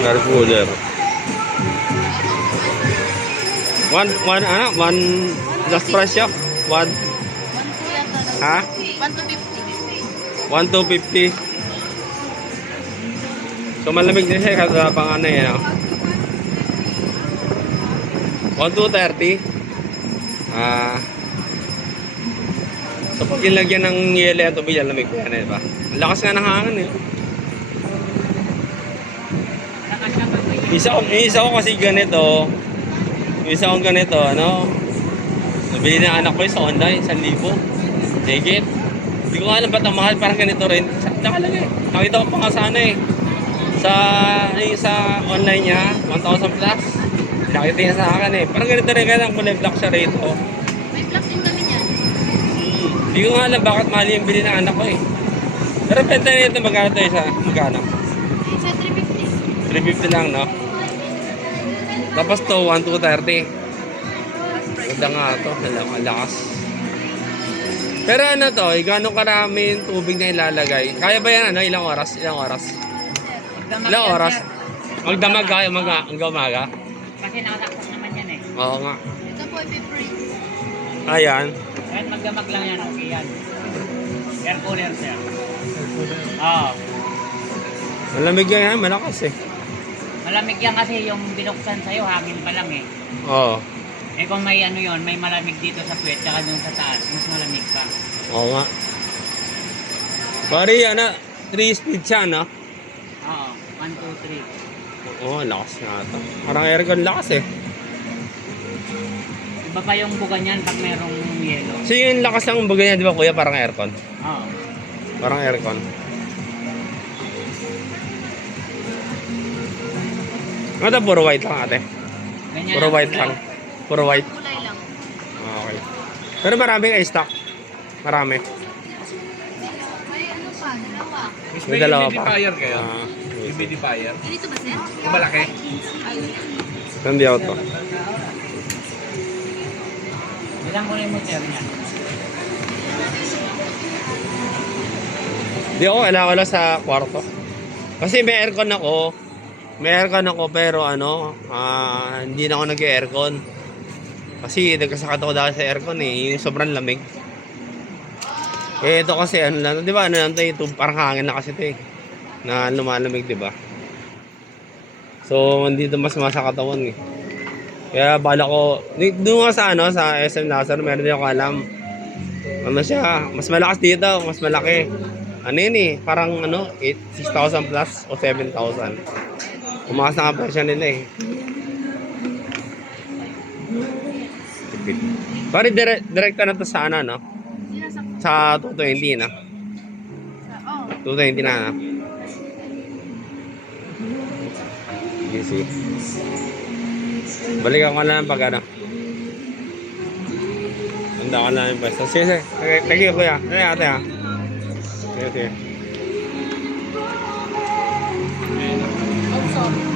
Air cooler. One last price siya. One, ha? 1,250. So malamig din siya kasi pang ano yan. 1,230. So pag ilagyan ng yelo yan tubig, lamig pa yan, diba? Ang lakas nga ng hangin eh. Isa ko kasi ganito. Isa kong ganito, ano? Nabili ng anak ko sa online, 1,000. Higit. Hindi ko alam ba't ang mahal, parang ganito rin. Nakalagay. Nakita ko pa nga sana eh. Sa online niya, 1,000 plus. Nakita niya sa akin eh. Parang ganito rin kaya ang kulay black siya rito. May black din kami niyan. Hindi ko nga alam bakit mahal yung bili ng anak ko eh. Pero pwede na ito, magkano ito isa? Magkano? Sa 350. 350 lang, no? Tapos to, 1,230. Ganda nga ito, ang lakas. Pero ano to, gano'ng karaming tubig na ilalagay? Kaya ba yan, ano? Ilang oras? Ilang oras? Ilang oras? Magdamag ka hanggang umaga? Kasi nakatakot naman yan eh. Oo nga. Ito po, i-free. Ayan. Kahit magdamag lang yan, okay yan. Air cooler siya. Oo. Malamig yan, malakas eh. Malamig yan kasi yung binuksan sa'yo, hangin pa lang eh. Oo. Eh kung may ano yon, may malamig dito sa puwet, tsaka dun sa taas, mas malamig pa. Oo nga. Pari, ano, 3 speed siya, no? Oo, 1, 2, 3. Oo, lakas nga ito. Parang aircon lakas eh. Iba pa yung buga niyan pag merong yelo. So yung lakas ng bagay niya, di ba kuya, parang aircon? Oo. Parang aircon. Ano ito, puro white lang ate? Ganyan Puro lang. white lang. Puro white. Kulay lang. Okay. Pero maraming i-stock. Marami. May ano pa, dalawa. May dalawa pa. humidifier kayo? Ah, Humidifier? Ganito ba, sir? Yung malaki? hindi ako to. Bilang ko na yung motor niya. Hindi ako, kailangan ko lang sa kwarto. Kasi may aircon ako. May aircon ako pero ano, hindi na ako nag-aircon. Kasi nagkasakit ako dahil sa aircon eh, yung sobrang lamig. Eh ito kasi ano lang, 'di ba? Ano lang 'to, ito parang hangin na kasi 'to eh. Na lumalamig, 'di ba? So, hindi ito mas sa katawan eh. Kaya bala ko, doon nga sa ano, sa SM Lazaro, meron din ako alam. Ano siya, mas malakas dito, mas malaki. Ano yun eh, parang ano, 6,000 plus o 7,000. Umakas na nga presyo nila eh. Pare, direkta na to sa ano, no? Sa 220 na. Oh. 220 na, no? Easy. Balikan ko lang pag ano. Handa ka lang yung pwesto. Sige. Thank you, kuya. Ano ate ha? Sige. Oh, sorry.